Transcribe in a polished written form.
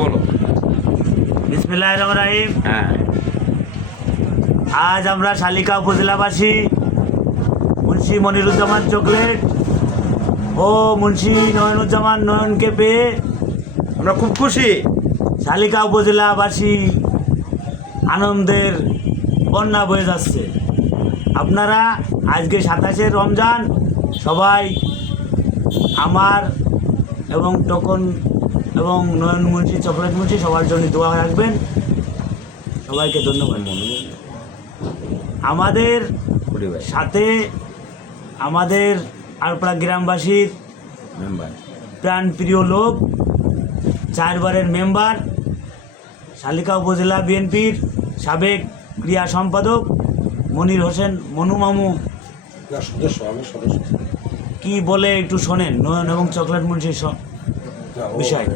বলো। বিসমিল্লাহির রহমানির রহিম। হ্যাঁ, আজ আমরা শালিকা উপজেলাবাসী মুন্সি মনিরুজ্জামান চকলেট ও মুন্সি নয়নুজ্জামান নয়নকে পেয়ে আমরা খুব খুশি। শালিকা উপজেলাবাসী আনন্দের বন্যা বয়ে যাচ্ছে। আপনারা আজকে 27শে রমজান সবাই আমার এবং টোকন এবং নয়ন মুন্সি চকলেট মুন্সি সবার জন্য দোয়া রাখবেন। সবাইকে ধন্যবাদ। আমাদের পরিবার সাথে আমাদের আরপাড়া গ্রামবাসীর মেম্বার প্রাণপ্রিয় লোক, 4 বারের মেম্বার, শালিকা উপজেলা বিএনপির সাবেক ক্রিয়া সম্পাদক মনির হোসেন মনু মামু কি বলে একটু শোনেন নয়ন এবং চকলেট মুন্সির বিষয়।